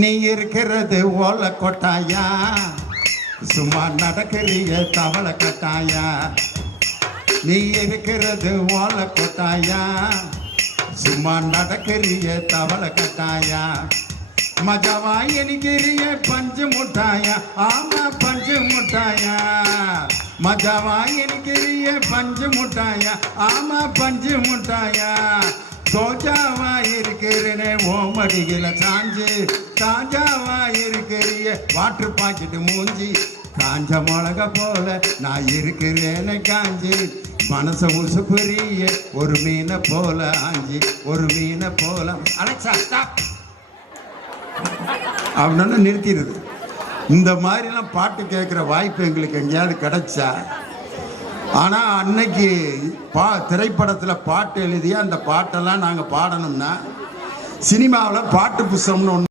நீ இருக்கிறது ஓலை கொட்டாயா, சும்மா நடக்கிறிய தவளை கட்டாயா. நீ இருக்கிறது ஓலை கொட்டாயா, சும்மா நடக்கிறிய தவளை கட்டாயா. மஜாவா எனிக்கிறிய பஞ்சு முட்டாயா, ஆமா பஞ்சு முட்டாயா. மஜாவா எனிக்கிறிய பஞ்சு முட்டாயா, ஆமா பஞ்சு முட்டாயா. தோஜாவா இருக்கிறனே ஓமடிகளை சாஞ்சு, தாஜாவா இருக்கிறிய வாட்டர் பாக்கெட்டு மூஞ்சி. காஞ்ச மிளகா போல நான் இருக்கிறேனே காஞ்சி. மனச உசுப்புரிய ஒரு மீனை போல ஆஞ்சி, ஒரு மீனை போல. அலெக்சா ஸ்டாப் அப்படின்னு நிறுத்திடுது. இந்த மாதிரிலாம் பாட்டு கேட்குற வாய்ப்பு எங்களுக்கு எங்கேயாவது கிடைச்சா. ஆனால் அன்னைக்கு திரைப்படத்தில் பாட்டு எழுதிய அந்த பாட்டெல்லாம் நாங்கள் பாடணும்னா சினிமாவில் பாட்டு புஸ்தகம்னு ஒன்று